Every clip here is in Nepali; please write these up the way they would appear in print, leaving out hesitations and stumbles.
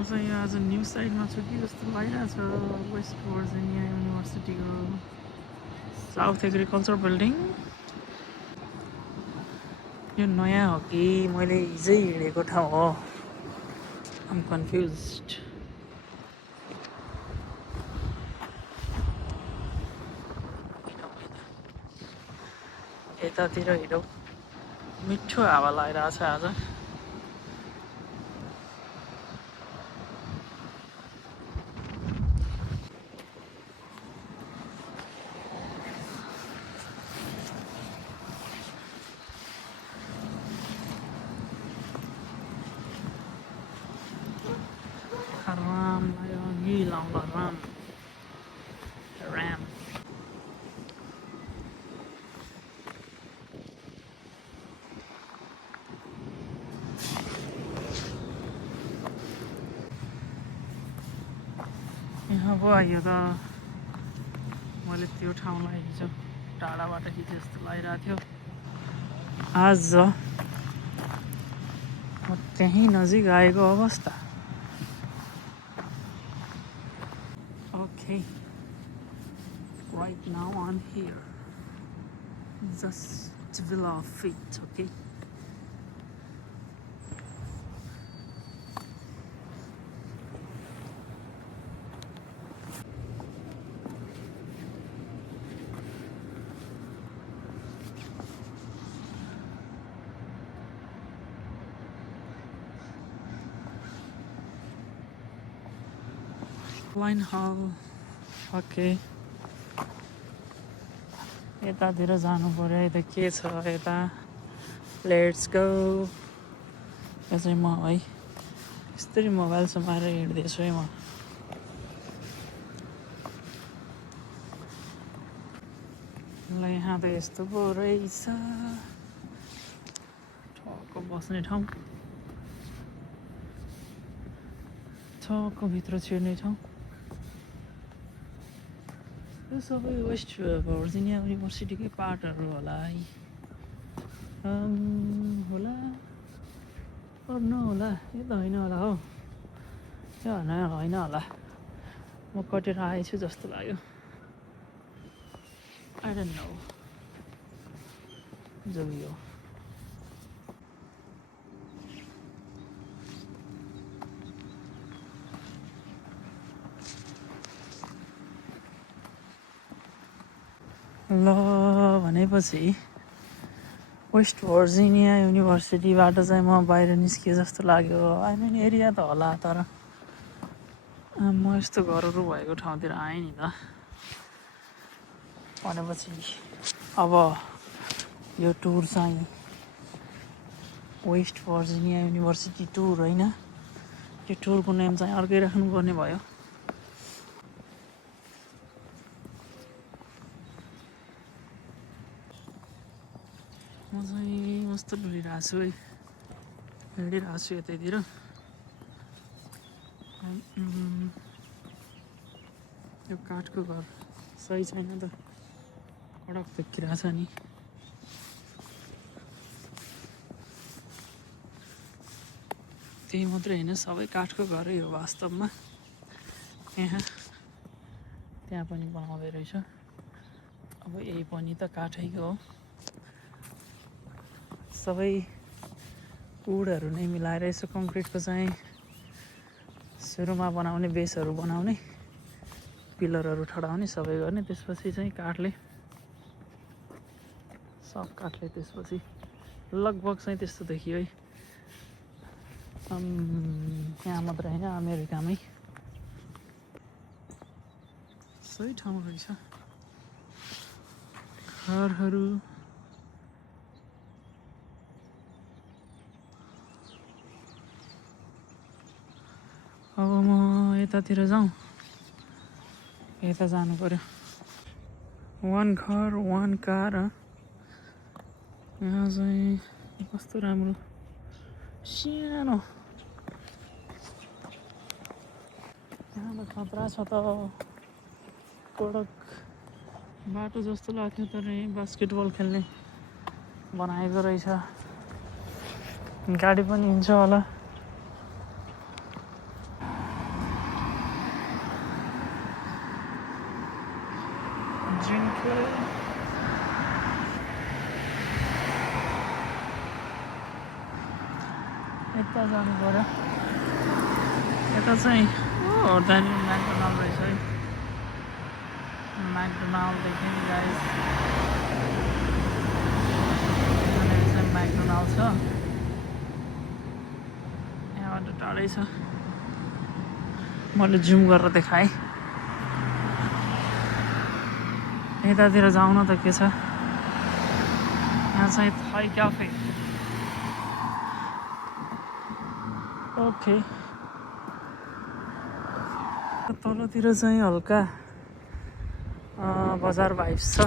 म चाहिँ आज न्यू साइडमा छु कि जस्तो लागिरहेछ वेस्ट भर्जिनिया युनिभर्सिटीको साउथ एग्रिकल्चर बिल्डिङ यो नयाँ हो कि मैले हिजै हिँडेको ठाउँ हो आम कन्फ्युज्ड यतातिर हिँडौँ मिठो हावा लागिरहेछ आज राम लाग्यो लाउँदा राम ऱ्याम यहाँ पो आइयो त मैले त्यो ठाउँलाई हिजो टाढाबाट हिजो जस्तो लागिरहेको थियो आज म त्यहीँ नजिक आएको अवस्था Okay, right now I'm here. Just below feet, okay? Line hall, okay. यतातिर जानु पर्यो यता के छ यता लेट्स गो यो चाहिँ म है यस्तरी मोबाइल समाएर हिँड्दैछु है म ल यहाँ त यस्तो पो रहेछ ठक्क बस्ने ठाउँ ठक्क भित्र छिर्ने ठाउँ यो सबै वेस्ट भर्जिनिया युनिभर्सिटीकै पार्टहरू होला है होला और नहोला यो त होइन होला हो यो होइन होला म कटेर आएछु जस्तो लाग्यो आई डोन्ट नो जो भी हो ल भनेपछि वेस्ट भर्जिनिया युनिभर्सिटीबाट चाहिँ म बाहिर निस्किए जस्तो लाग्यो आई मिन एरिया त होला तर म यस्तो घरहरू भएको ठाउँतिर आएँ नि त भनेपछि अब यो टुर चाहिँ वेस्ट भर्जिनिया युनिभर्सिटी टुर होइन यो टुरको नेम चाहिँ अर्कै राख्नुपर्ने भयो म चाहिँ मस्तो डुलिरहेको छु है हिँडिरहेको छु यतैतिर यो काठको घर सही छैन त कडक देखिरहेछ नि त्यही मात्रै होइन सबै काठको घरै हो वास्तवमा यहाँ त्यहाँ पनि बनाउँदै रहेछ अब यही पनि त काठैको हो सबै वुडहरू नै मिलाएर यसो कङ्क्रिटको चाहिँ सुरुमा बनाउने बेसहरू बनाउने पिलरहरू ठडाउने सबै गर्ने त्यसपछि चाहिँ काठले सब काठले त्यसपछि लगभग चाहिँ त्यस्तो देखियो है यहाँ मात्र होइन अमेरिकामै सही ठाउँ रहेछ घरहरू अब म यतातिर जाउँ यता जानु पर्यो वान घर वान कार यहाँ चाहिँ कस्तो राम्रो सानो यहाँ त खतरा छ त कडक बाटो जस्तो लाग्थ्यो तर बास्केटबल खेल्ने बनाएको रहेछ गाडी पनि हिँड्छ होला यता जानु पर्यो यता चाहिँ त्यहाँनिर म्याकडोनाल्ड रहेछ है म्याकडोनाल्ड देखेँ नि गाइस यहाँनिर चाहिँ म्याकडोनाल्ड छ यहाँबाट टाढै छ मैले जुम गरेर देखाएँ यतातिर जाउँ न त के छ यहाँ चाहिँ थाई क्याफे ओके तलतिर चाहिँ हल्का बजार भाइब्स छ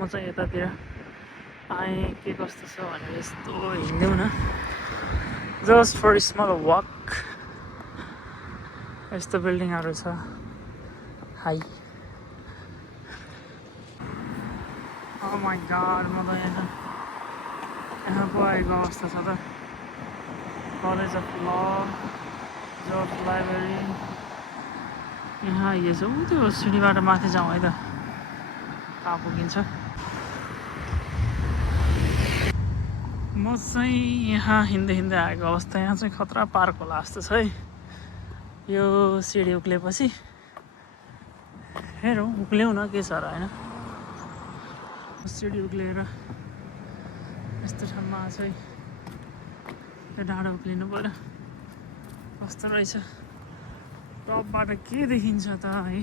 म चाहिँ यतातिर आएँ के कस्तो छ भनेर यस्तो हिँड्यौँ न जस्ट फर स्मल वक यस्तो बिल्डिङहरू छ हाई Oh my god, म त यहाँ पो आएको अवस्था छ त कलेज अफ ल जर्ज लाइब्रेरी यहाँ आइएछ त्यो सिँढीबाट माथि जाउँ है त कहाँ पुगिन्छ म चाहिँ यहाँ हिँड्दै हिँड्दै आएको अवस्था यहाँ चाहिँ खतरा पार्क होला जस्तो छ है यो सिँढी उक्लेपछि हेरौँ उक्ल्याउँ न के छ र होइन सिँढी उक्लिएर यस्तो ठाउँमा आएको छ है त्यो डाँडा उक्लिनु पऱ्यो कस्तो रहेछ टपबाट के देखिन्छ त है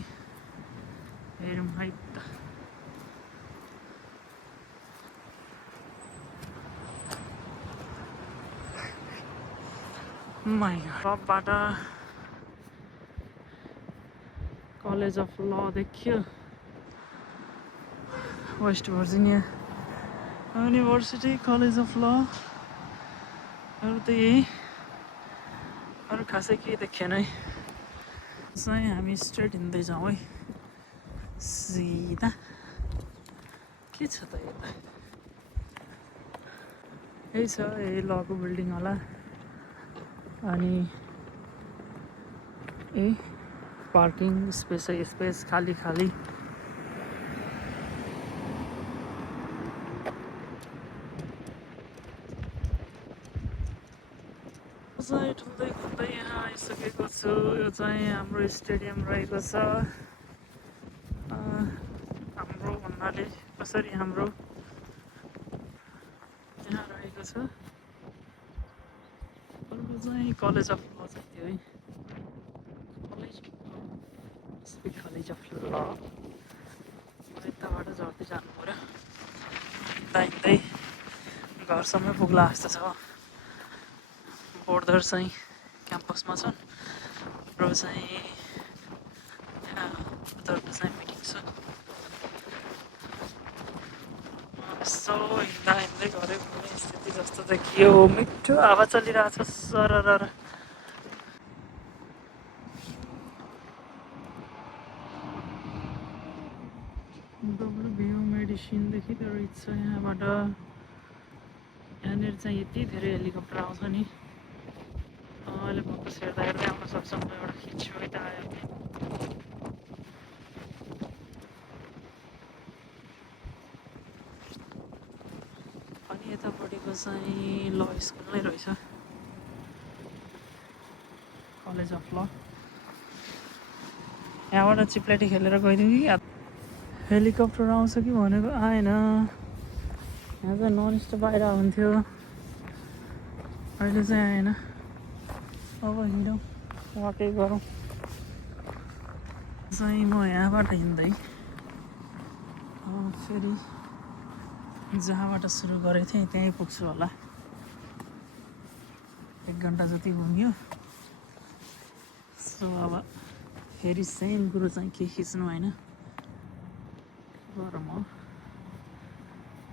हेरौँ है त टपबाट कलेज अफ ल देखियो West Virginia University college of law अरू त यही अरू खासै केही देखेन है चाहिँ हामी स्ट्रेट हिँड्दै जाउँ है सिधा के छ त यता यही छ यही लको बिल्डिङ होला अनि ए पार्किङ स्पेस खाली खाली चाहिँ ठुल्दै घुम्दै यहाँ आइसकेको छु यो चाहिँ हाम्रो स्टेडियम रहेको छ हाम्रो भन्नाले कसरी हाम्रो यहाँ रहेको छ अर्को चाहिँ कलेज अफ ल छ त्यो है कलेज अफ ल यताबाट झर्दै जानु पऱ्यो हिँड्दा हिँड्दै घरसम्म पुग्ला जस्तो छ बोर्डर चाहिँ क्याम्पसमा छन् र चाहिँ यहाँ उताको चाहिँ मिटिङ छ यसो हिँड्दा हिँड्दै गरेको कुनै स्थिति जस्तो देखियो मिठो हावा चलिरहेछ सरर WBU मेडिसिनदेखि त रहेछ यहाँबाट यहाँनिर चाहिँ यति धेरै हेलिकप्टर आउँछ नि अहिले फोटोस हेर्दा हेर्दै आउन सक्छ म एउटा खिच्छु है त आयो अनि यतापट्टिको चाहिँ ल स्कुल नै रहेछ कलेज अफ ल यहाँबाट चिप्लेटी खेलेर गइदिउँ कि हेलिकप्टर आउँछ कि भनेको आएन यहाँ चाहिँ नन स्टप आइरहेको हुन्थ्यो अहिले चाहिँ आएन अब हिँडौँ वाकै गरौँ चाहिँ म यहाँबाट हिँड्दै फेरि जहाँबाट सुरु गरेको थिएँ त्यहीँ पुग्छु होला 1 घन्टा जति घुम्यो सो अब फेरि सेम कुरो चाहिँ के खिच्नु होइन गरौँ हो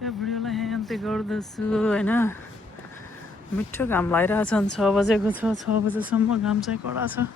यो भिडियोलाई यहाँ अन्त्य गर्दछु होइन मिठो घाम लागिरहेछ 6 बजेको छ 6 बजेसम्म घाम चाहिँ कडा छ